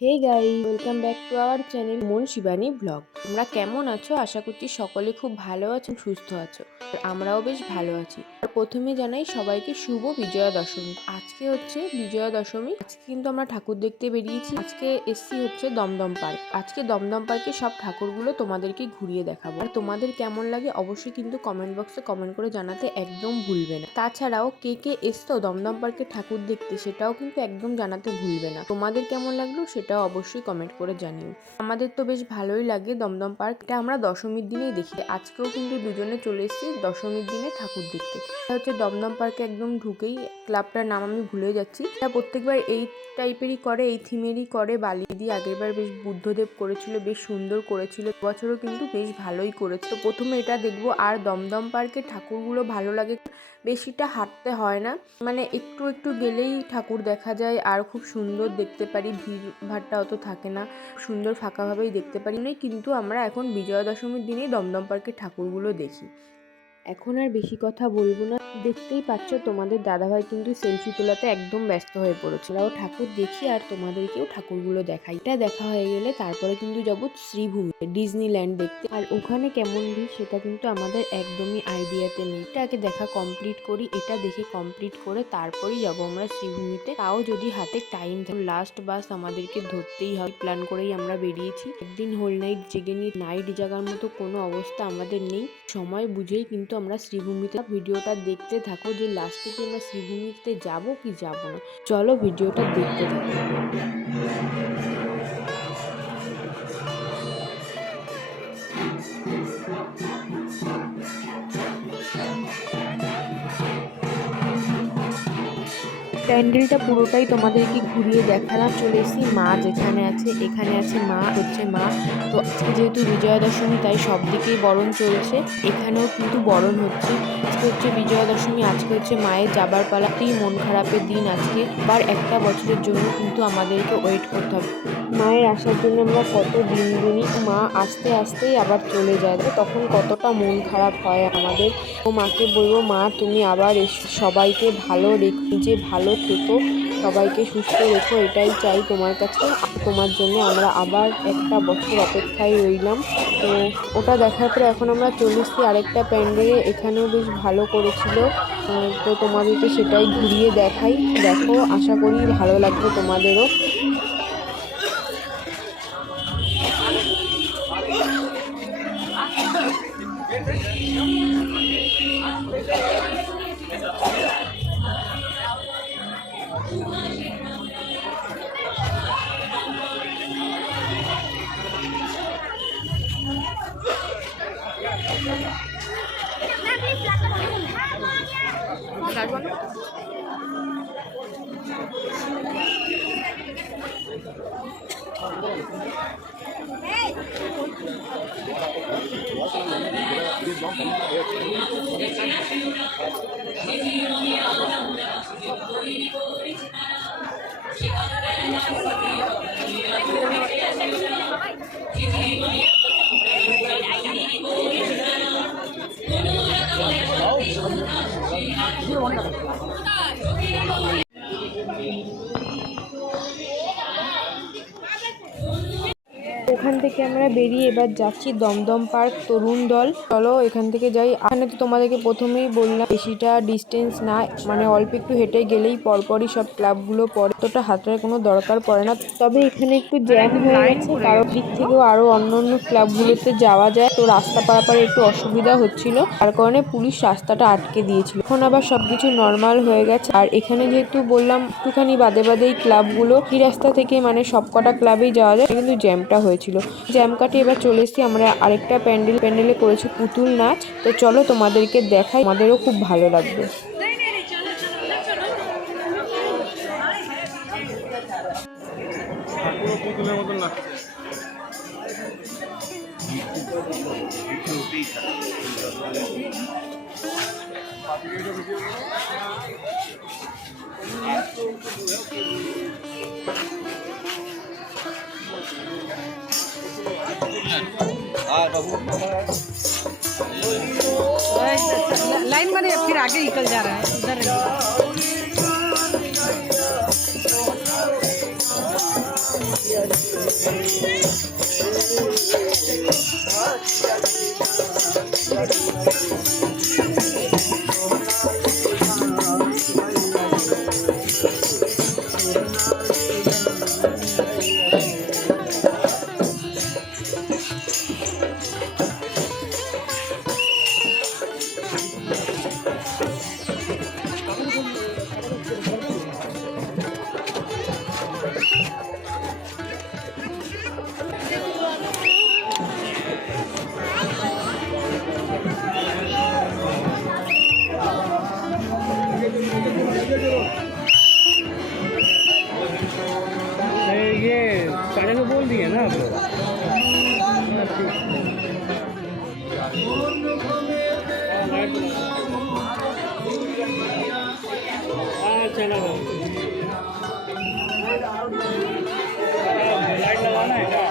Hey guys, welcome back to our channel Mon Shibani blog. তোমরা কেমন আছো? আশা করছি সকলে খুব ভালো আছো, সুস্থ আছো। আর আমরাও বেশ ভালো আছি। আর প্রথমে জানাই সবাইকে শুভ বিজয়া দশমী। আজকে হচ্ছে বিজয়া দশমী। আজকে কিন্তু আমরা ঠাকুর দেখতে বেরিয়েছি। আজকে এসছি হচ্ছে দমদম পার্ক। আজকে দমদম পার্কে সব ঠাকুরগুলো তোমাদেরকে ঘুরিয়ে দেখাবো। আর তোমাদের কেমন লাগে অবশ্যই কিন্তু কমেন্ট বক্সে কমেন্ট করে জানাতে একদম ভুলবে না। তাছাড়াও কে কে এসছো দমদম পার্কে ঠাকুর দেখতে সেটাও কিন্তু একদম জানাতে ভুলবে না। তোমাদের কেমন লাগলো সেটাও অবশ্যই কমেন্ট করে জানিও। আমাদের তো বেশ ভালোই লাগে দমদম পার্ক। এটা আমরা দশমীর দিনেই দেখি। আজকেও কিন্তু দুজনে চলে এসেছি দশমীর দিনে ঠাকুর দেখতে। এটা হচ্ছে দমদম পার্কে একদম ঢুকেই, ক্লাবটার নাম আমি ভুলে যাচ্ছি। এটা প্রত্যেকবার এই টাইপেরই করে, এই থিমেরই করে, বালি দিয়ে। আগেরবার বেশ বুদ্ধদেব করেছিল, বেশ সুন্দর করেছিল। বছরও কিন্তু বেশ ভালোই করেছে। তো প্রথমে এটা দেখবো। আর দমদম পার্কে ঠাকুরগুলো ভালো লাগে, বেশিটা হাঁটতে হয় না, মানে একটু একটু গেলেই ঠাকুর দেখা যায় আর খুব সুন্দর দেখতে পারি। ভিড় ভাড়টা অত থাকে না, সুন্দর ফাঁকাভাবেই দেখতে পারি। কিন্তু আমরা এখন বিজয়া দশমীর দিনেই দমদম পার্কে ঠাকুরগুলো দেখি। এখন আর বেশি কথা বলবো না। দেখতেই পাচ্ছ তোমাদের দাদাভাই কিন্তু সেলফি তোলাতে একদম ব্যস্ত হয়ে পড়েছে। ওরাও ঠাকুর দেখি আর তোমাদেরকেও ঠাকুরগুলো দেখাই। এটা দেখা হয়ে গেলে তারপরে কিন্তু যাবো শ্রীভূমি, ডিজনিল্যান্ড দেখতে। আর ওখানে কেমন ভিড় সেটা কিন্তু আমাদের একদমই আইডিয়াতে নেই। এটাকে দেখা কমপ্লিট করি, এটা দেখে কমপ্লিট করে তারপরেই যাবো আমরা শ্রীভূমিতে। তাও যদি হাতে টাইম থাকে। লাস্ট বাস আমাদেরকে ধরতেই হয়, প্ল্যান করেই আমরা বেরিয়েছি। একদিন হোল নাইট জেগে নিয়ে নাইট জাগার মতো কোনো অবস্থা আমাদের নেই। সময় বুঝেই কিন্তু আমরা শ্রীভূমিতে। ভিডিওটা দেখতে থাকো যে লাস্টে কি আমরা শ্রীভূমিতে যাবো কি যাবো না। চলো ভিডিওটা দেখতে থাকো। প্যান্ডেলটা পুরোটাই তোমাদেরকে ঘুরিয়ে দেখালাম। চলে এসেছি মা যেখানে আছে, এখানে আছে মা, হচ্ছে মা। তো আজকে যেহেতু বিজয়া দশমী তাই সব দিকেই বরণ চলছে, এখানেও কিন্তু বরণ হচ্ছে। আজকে হচ্ছে বিজয়া দশমী, আজকে হচ্ছে মায়ের যাবার পালাতেই মন খারাপের দিন। আজকে আবার একটা বছরের জন্য কিন্তু আমাদেরকে ওয়েট করতে হবে। মায়ের আসার জন্য আমরা কত দিন গুনি, মা আসতে আসতেই আবার চলে যায়, তো তখন কতটা মন খারাপ হয় আমাদের। ও মাকে বলবো, মা তুমি আবার এসো, সবাইকে ভালো রেখো, নিজে ভালো থেকো, সবাইকে সুস্থ রেখো, এটাই চাই তোমার কাছে। তোমার জন্য আমরা আবার একটা বছর অপেক্ষায় রইলাম। তো ওটা দেখার পরে এখন আমরা চলে এসেছি আরেকটা প্যান্ডেলে, এখানেও বেশ ভালো করেছিল। তো তোমাদেরকে সেটাই ঘুরিয়ে দেখাই। দেখো, আশা করি ভালো লাগবে তোমাদেরও। ওখান থেকে আমরা বেরিয়ে এবার যাচ্ছি দমদম পার্ক তরুণ দল। চলো এখান থেকে যাই। এখানে তো তোমাদেরকে প্রথমেই বললাম বেশিটা ডিস্টেন্স না, মানে অল্প একটু হেঁটে গেলেই পরপরই সব ক্লাবগুলো পড়ে, অতটা হাঁটার কোনো দরকার পড়ে না। তবে এখানে একটু জ্যাম হয়ে গেছে, কারণ দিক থেকেও আরো অন্য অন্য ক্লাবগুলোতে যাওয়া যায়, তো রাস্তা পারাপারে একটু অসুবিধা হচ্ছিল, তার কারণে পুলিশ রাস্তাটা আটকে দিয়েছিল। এখন আবার সবকিছু নর্মাল হয়ে গেছে। আর এখানে যেহেতু বললাম একটুখানি বাদে বাদে এই ক্লাবগুলো, এই রাস্তা থেকে মানে সবকটা ক্লাবেই যাওয়া যায়, কিন্তু জ্যামটা হয়েছিল। জ্যাম কাটে এবার চলে এসেছি আমরা আরেকটা প্যান্ডেলে করেছি পুতুল নাচ। তো চলো তোমাদেরকে দেখাই, আমাদেরও খুব ভালো লাগবে। लाइन बने फिर आगे निकल जा रहा है उधर। ये सारे को बोल दिए ना आप लोग। अच्छा लगा लाइट लगाना है क्या?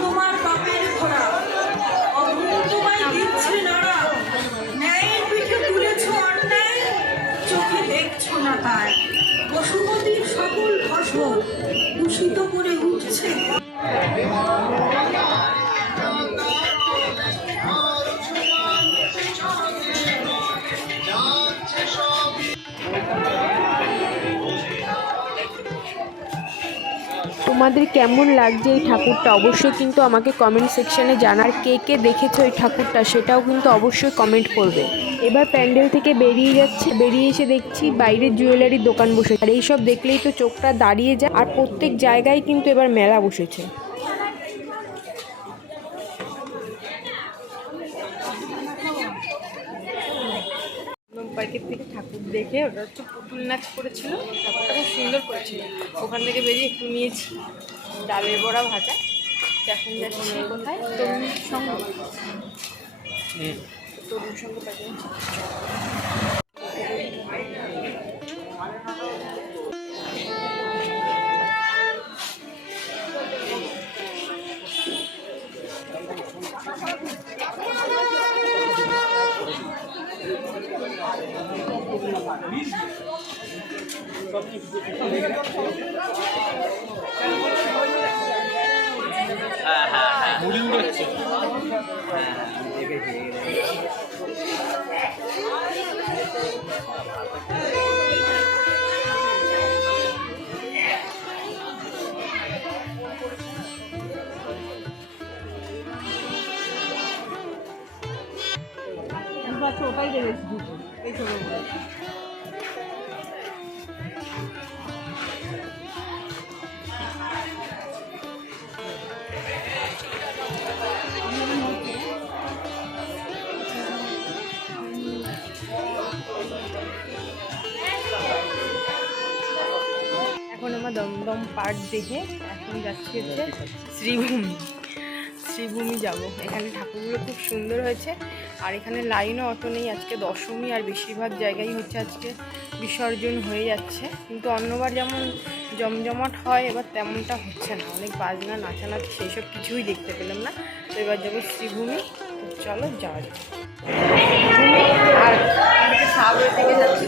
তোমার বাপের ঘোড়া অভূত তোমায় দিচ্ছে নাড়া, ন্যায়ের পিঠে তুলেছ অন্যায়, চোখে দেখছো না তাই পশুপতির সকল ফসল দূষিত করে উঠছে। তোমাদের কেমন লাগছে এই ঠাকুরটা অবশ্যই কিন্তু আমাকে কমেন্ট সেকশনে জানার, কে কে দেখেছো এই ঠাকুরটা সেটাও কিন্তু অবশ্যই কমেন্ট করবে। এবার প্যান্ডেল থেকে বেরিয়ে যাচ্ছে, বেরিয়ে এসে দেখছি বাইরে জুয়েলারির দোকান বসে, আর এইসব দেখলেই তো চোখটা দাঁড়িয়ে যায়। আর প্রত্যেক জায়গায় কিন্তু এবার মেলা বসেছে। পার্কের থেকে ঠাকুর দেখে, ওটা হচ্ছে পুতুল নাচ করেছিল, ঠাকুরটা খুব সুন্দর করেছিল। ওখান থেকে বেরিয়ে একটু নিয়েছি ডালের বড়া ভাজা। এখন যাচ্ছি কোথায়, তরুণ সঙ্গ, তরুণ সঙ্গ পাখি। মুড়ি উড়াচ্ছে। ওটাই দেখেছি এই ছোট এখন আমার দমদম পার্ক দেখে এখন যাচ্ছি হচ্ছে শ্রীভূমি। শ্রীভূমি যাব, এখানে ঠাকুরগুলো খুব সুন্দর হয়েছে। আর এখানে লাইনও অত নেই, আজকে দশমী, আর বেশিরভাগ জায়গায় হচ্ছে আজকে বিসর্জন হয়ে যাচ্ছে। কিন্তু অন্যবার যেমন জমজমাট হয় এবার তেমনটা হচ্ছে না, অনেক বাজনা নাচানাচি সেই সব কিছুই দেখতে পেলাম না। তো এবার যাবো শ্রীভূমি, চলো যাওয়া যাক। আর সাগরের দিকে যাচ্ছি।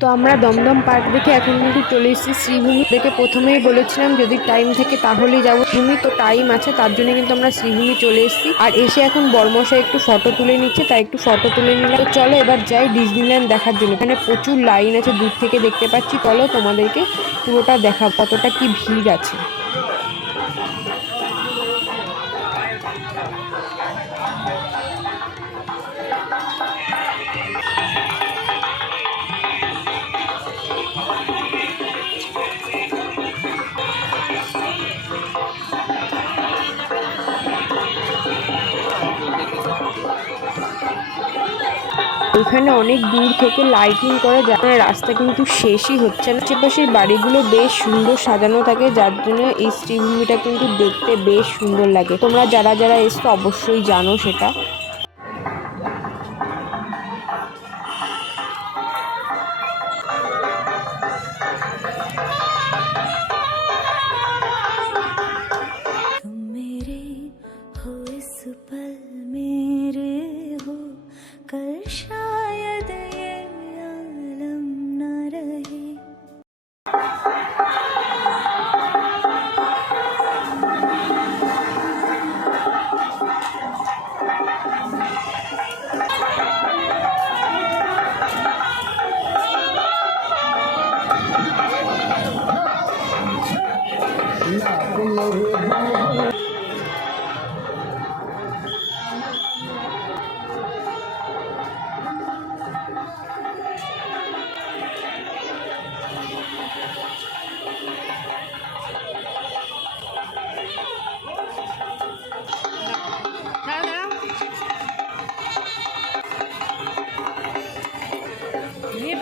তো আমরা দমদম পার্ক দেখে এখন কিন্তু চলে এসেছি শ্রীভূমি দেখে। প্রথমেই বলেছিলাম যদি টাইম থাকে তাহলেই যাবো ভূমি, তো টাইম আছে, তার জন্য কিন্তু আমরা শ্রীভূমি চলে এসেছি। আর এসে এখন বর্মশাই একটু ফটো তুলে নিচ্ছে, তাই একটু ফটো তুলে নিলাম। তো চলো এবার যাই ডিজনিল্যান্ড দেখার জন্য। এখানে প্রচুর লাইন আছে, দূর থেকে দেখতে পাচ্ছি। চলো তোমাদেরকে পুরোটা দেখা, কতটা কি ভিড় আছে। এখানে অনেক দূর থেকে লাইটিং করা যায়, রাস্তা কিন্তু শেষই হচ্ছে না। আশেপাশের বাড়িগুলো বেশ সুন্দর সাজানো থাকে, যার জন্য এই শ্রীভূমিটা কিন্তু দেখতে বেশ সুন্দর লাগে। তোমরা যারা যারা এসছো অবশ্যই জানো সেটা। तुम मेरे हो इस पल मेरे हो, कल शायद ये आलम न रहे।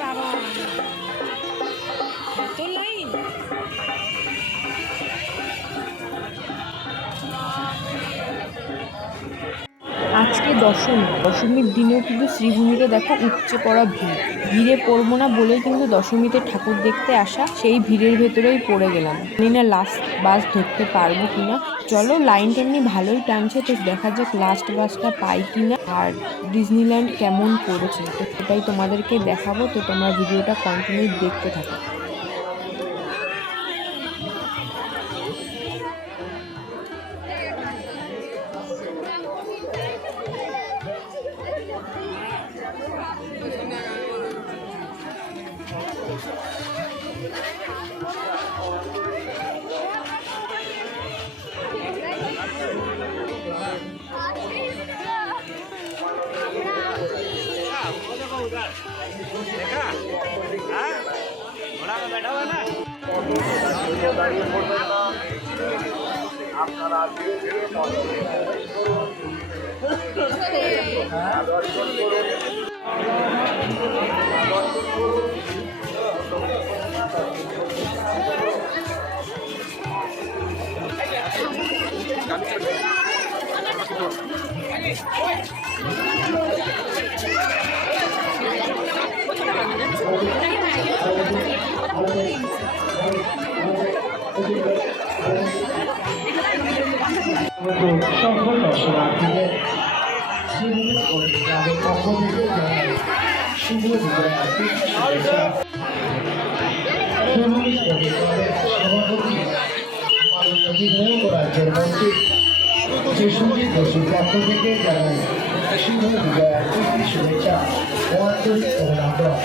বাবা এত লাইন! আজকে দশমীর দিনেও কিন্তু শ্রীভূমিতে দেখো উপচে পড়া ভিড়ে পড়বো না বলেই কিন্তু দশমীতে ঠাকুর দেখতে আসা, সেই ভিড়ের ভেতরেই পড়ে গেলাম। জানি না লাস্ট বাস ধরতে পারবো কিনা। চলো, লাইনটা এমনি ভালোই টানছে, তো দেখা যাক লাস্ট বাসটা পাই কিনা আর ডিজনিল্যান্ড কেমন পড়েছে, তো সেটাই তোমাদেরকে দেখাবো। তো তোমরা ভিডিওটা কন্টিনিউ দেখতে থাকো। সকল দর্শনার্থীদের শ্রীভূমি গ্রামের পক্ষ থেকে জানাই শুভ বিজয় শুভেচ্ছা। শ্রীভূমি পরিবারের সভাপতি মাননীয় রাজ্যের মন্ত্রী শ্রী সুজিত বসুর পক্ষ থেকে জানাই শুভ বিজয় শুভেচ্ছা ও আন্তরিক অভিনন্দন।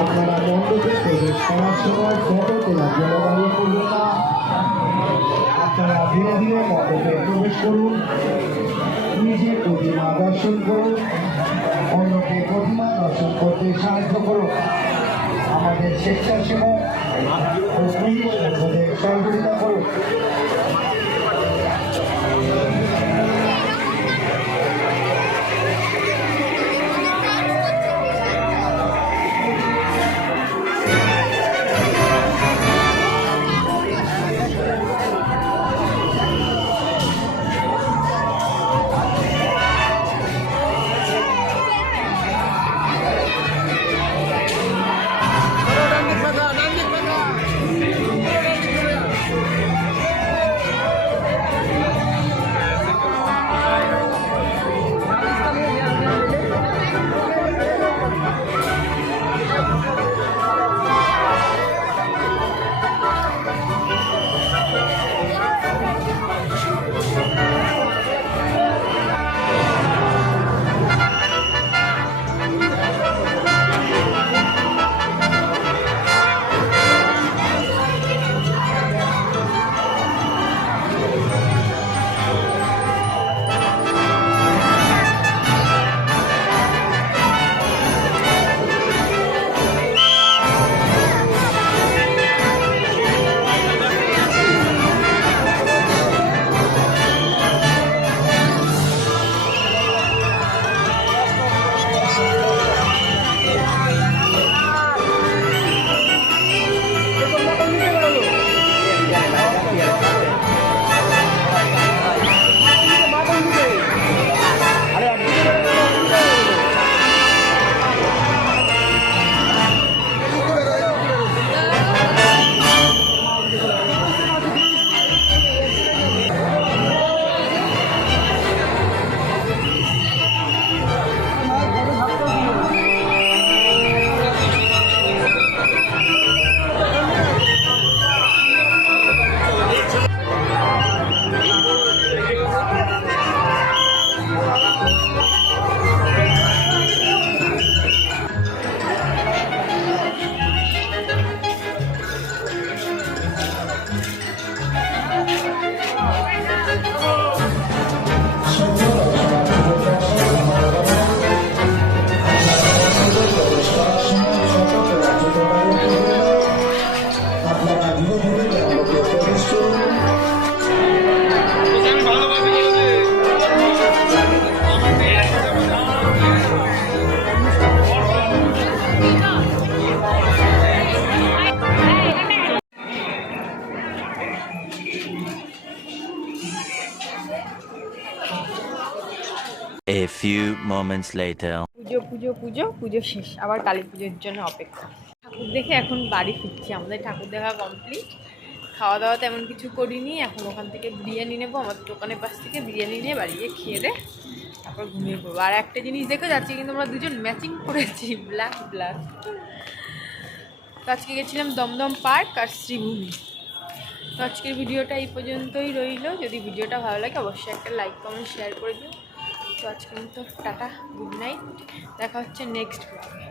আপনারা মণ্ডপে প্রবেশ করার সময় ফটো তোলার জন্য দাঁড়িয়ে পড়বেন না। আপনারা ধীরে ধীরে মণ্ডপে প্রবেশ করুন, নিজে প্রতিমা দর্শন করুন, অন্যকে প্রতিমা দর্শন করতে সাহায্য করুন। আমাদের স্বেচ্ছাসেবক ও পুলিশ বন্ধুদের সহযোগিতা করুন। few moments later. পুজো শেষ, আবার কালী পুজোর জন্য অপেক্ষা। ঠাকুর দেখে এখন বাড়ি ফিরছি, আমাদের ঠাকুর দেখা কমপ্লিট। খাওয়া দাওয়া তেমন কিছু করিনি, এখন ওখান থেকে বিরিয়ানি নেবো, আমাদের দোকানের পাশ থেকে বিরিয়ানি নিয়ে বাড়ি গিয়ে খেয়ে দে তারপর ঘুমিয়ে পড়বো। আর একটা জিনিস দেখে যাচ্ছি, কিন্তু আমরা দুজন ম্যাচিং করেছি, ব্ল্যাক ব্ল্যাক। তো আজকে গেছিলাম দমদম পার্ক আর শ্রীভূমি। তো আজকের ভিডিওটা এই পর্যন্তই রইল। যদি ভিডিওটা ভালো লাগে অবশ্যই একটা লাইক কমেন্ট শেয়ার করে দিও। তো আজকের মতো টাটা, গুড নাইট, দেখা হচ্ছে নেক্সট ব্লগে।